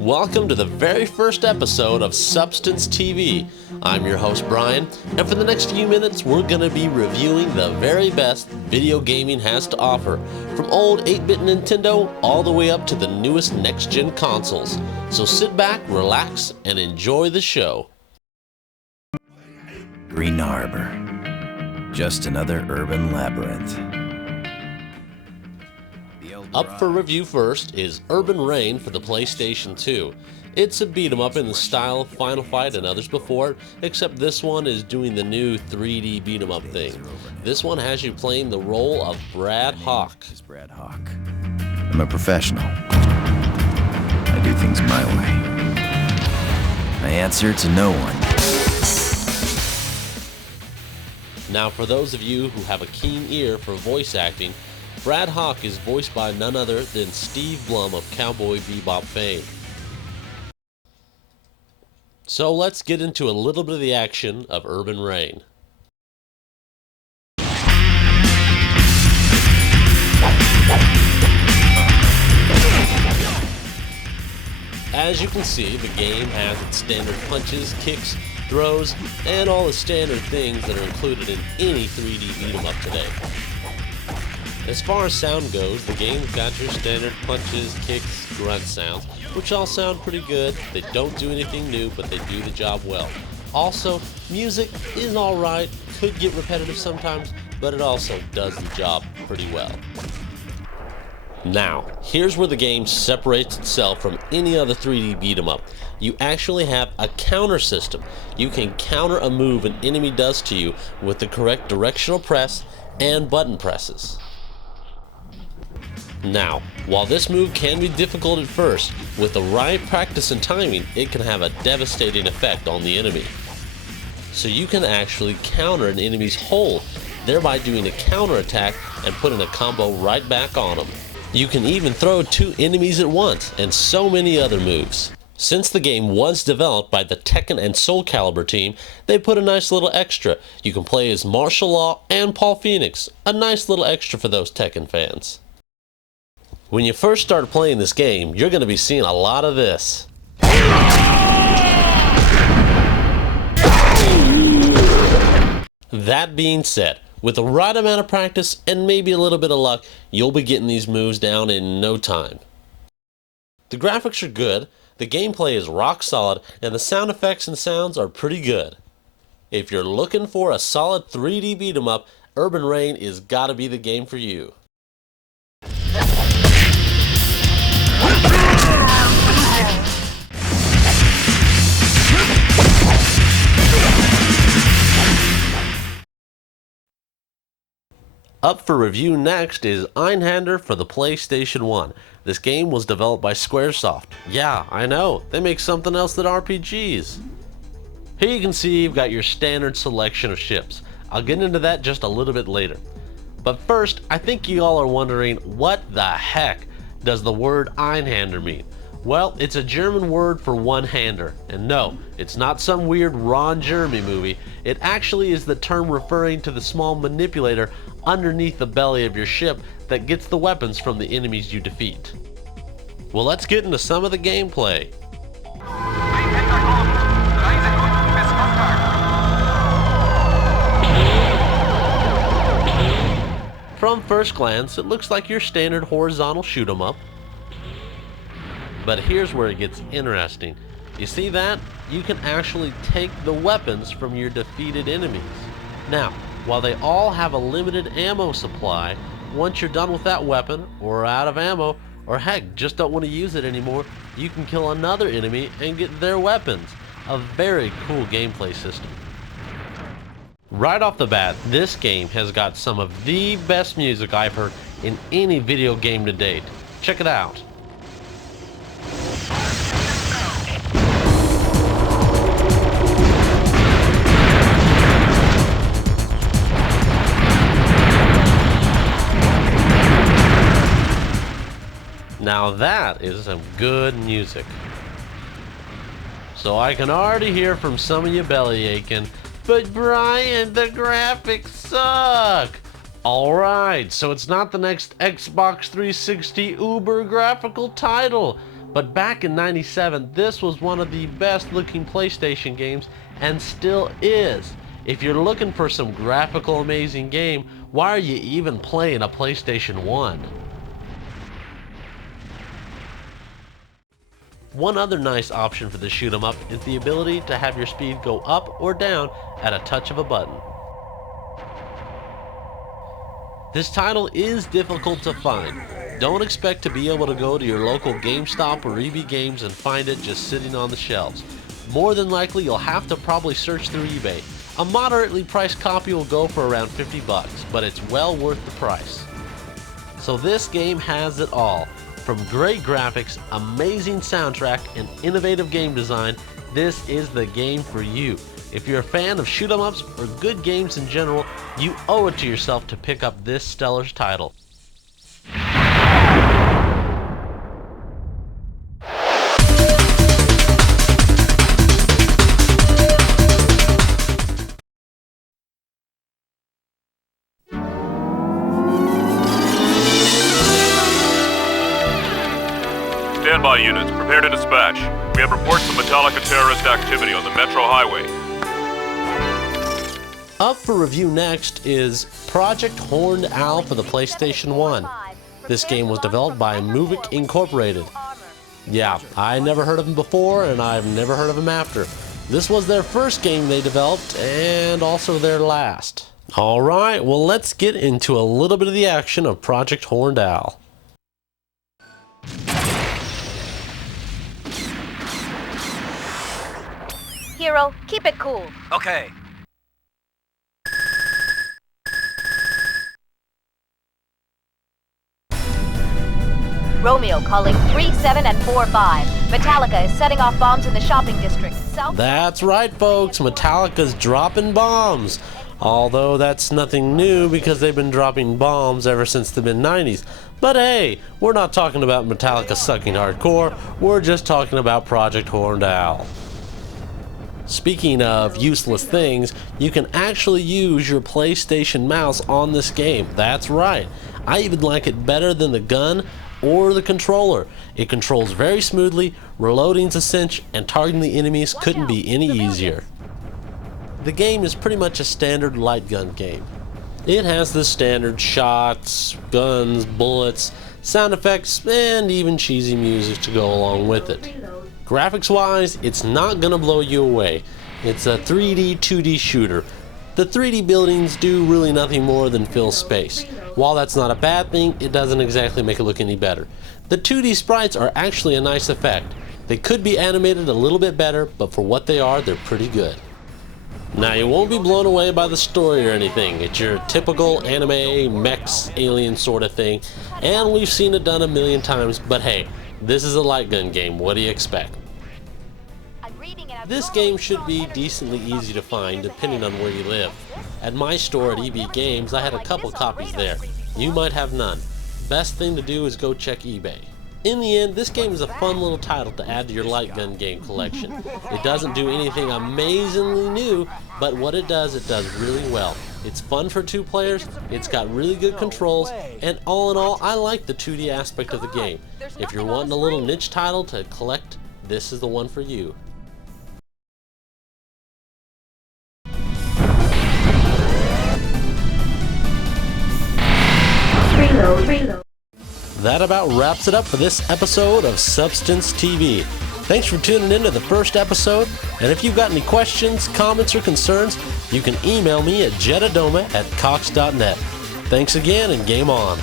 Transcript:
Welcome to the very first episode of Substance TV. I'm your host Brian, and for the next few minutes we're going to be reviewing the very best video gaming has to offer, from old 8-bit Nintendo all the way up to the newest next-gen consoles. So sit back, relax, and enjoy the show. Green Harbor. Just another urban labyrinth. Up for review first is Urban Reign for the PlayStation 2. It's a beat-em-up in the style of Final Fight and others before it, except this one is doing the new 3D beat-em-up thing. This one has you playing the role of Brad Hawk. I'm a professional. I do things my way. I answer to no one. Now, for those of you who have a keen ear for voice acting, Brad Hawk is voiced by none other than Steve Blum of Cowboy Bebop fame. So let's get into a little bit of the action of Urban Reign. As you can see, the game has its standard punches, kicks, throws, and all the standard things that are included in any 3D beat-em-up today. As far as sound goes, the game's got your standard punches, kicks, grunt sounds, which all sound pretty good. They don't do anything new, but they do the job well. Also, music is alright, could get repetitive sometimes, but it also does the job pretty well. Now, here's where the game separates itself from any other 3D beat-em-up. You actually have a counter system. You can counter a move an enemy does to you with the correct directional press and button presses. Now, while this move can be difficult at first, with the right practice and timing, it can have a devastating effect on the enemy. So you can actually counter an enemy's hold, thereby doing a counter attack and putting a combo right back on them. You can even throw two enemies at once, and so many other moves. Since the game was developed by the Tekken and Soul Calibur team, they put a nice little extra. You can play as Martial Law and Paul Phoenix, a nice little extra for those Tekken fans. When you first start playing this game, you're going to be seeing a lot of this. That being said, with the right amount of practice and maybe a little bit of luck, you'll be getting these moves down in no time. The graphics are good, the gameplay is rock solid, and the sound effects and sounds are pretty good. If you're looking for a solid 3D beat-em-up, Urban Reign is gotta be the game for you. Up for review next is Einhander for the PlayStation 1. This game was developed by Squaresoft. Yeah, I know, they make something else than RPGs. Here you can see you've got your standard selection of ships. I'll get into that just a little bit later. But first, I think you all are wondering, what the heck does the word Einhander mean? Well, it's a German word for one-hander, and no, it's not some weird Ron Jeremy movie. It actually is the term referring to the small manipulator underneath the belly of your ship that gets the weapons from the enemies you defeat. Well, let's get into some of the gameplay. From first glance, it looks like your standard horizontal shoot 'em up. But here's where it gets interesting. You see that? You can actually take the weapons from your defeated enemies. Now, while they all have a limited ammo supply, once you're done with that weapon, or out of ammo, or heck, just don't want to use it anymore, you can kill another enemy and get their weapons. A very cool gameplay system. Right off the bat, this game has got some of the best music I've heard in any video game to date. Check it out. Now that is some good music. So I can already hear from some of you belly aching, but Brian, the graphics suck. Alright, so it's not the next Xbox 360 uber graphical title, But back in '97, this was one of the best looking PlayStation games, and still is. If you're looking for some graphical amazing game, why are you even playing a PlayStation 1? One other nice option for the shoot 'em up is the ability to have your speed go up or down at a touch of a button. This title is difficult to find. Don't expect to be able to go to your local GameStop or EB Games and find it just sitting on the shelves. More than likely, you'll have to probably search through eBay. A moderately priced copy will go for around $50, but it's well worth the price. So this game has it all. From great graphics, amazing soundtrack, and innovative game design, this is the game for you. If you're a fan of shoot 'em ups or good games in general, you owe it to yourself to pick up this stellar title. Standby units, prepare to dispatch. We have reports of Metallica terrorist activity on the Metro Highway. Up for review next is Project Horned Owl for the PlayStation 1. This game was developed by Movic Incorporated. Yeah, I never heard of them before, and I've never heard of them after. This was their first game they developed, and also their last. Alright, well let's get into a little bit of the action of Project Horned Owl. Hero, keep it cool. Okay. Romeo calling 37 and 45. Metallica is setting off bombs in the shopping district. South. That's right, folks. Metallica's dropping bombs. Although that's nothing new because they've been dropping bombs ever since the mid-90s. But hey, we're not talking about Metallica sucking hardcore. We're just talking about Project Horned Owl. Speaking of useless things, you can actually use your PlayStation mouse on this game. That's right. I even like it better than the gun or the controller. It controls very smoothly, reloading's a cinch, and targeting the enemies couldn't be any easier. The game is pretty much a standard light gun game. It has the standard shots, guns, bullets, sound effects, and even cheesy music to go along with it. Graphics wise, it's not gonna blow you away. It's a 3D, 2D shooter. The 3D buildings do really nothing more than fill space. While that's not a bad thing, it doesn't exactly make it look any better. The 2D sprites are actually a nice effect. They could be animated a little bit better, but for what they are, they're pretty good. Now, you won't be blown away by the story or anything. It's your typical anime, mechs, alien sort of thing, and we've seen it done a million times, but hey, this is a light gun game. What do you expect? This game should be decently easy to find depending on where you live. At my store at EB Games, I had a couple copies there. You might have none. Best thing to do is go check eBay. In the end, this game is a fun little title to add to your light gun game collection. It doesn't do anything amazingly new, but what it does really well. It's fun for 2 players, it's got really good controls, and all in all, I like the 2D aspect of the game. If you're wanting a little niche title to collect, this is the one for you. Reload. That about wraps it up for this episode of Substance TV. Thanks for tuning in to the first episode, and if you've got any questions, comments, or concerns, you can email me at jettadoma@cox.net. Thanks again, and game on.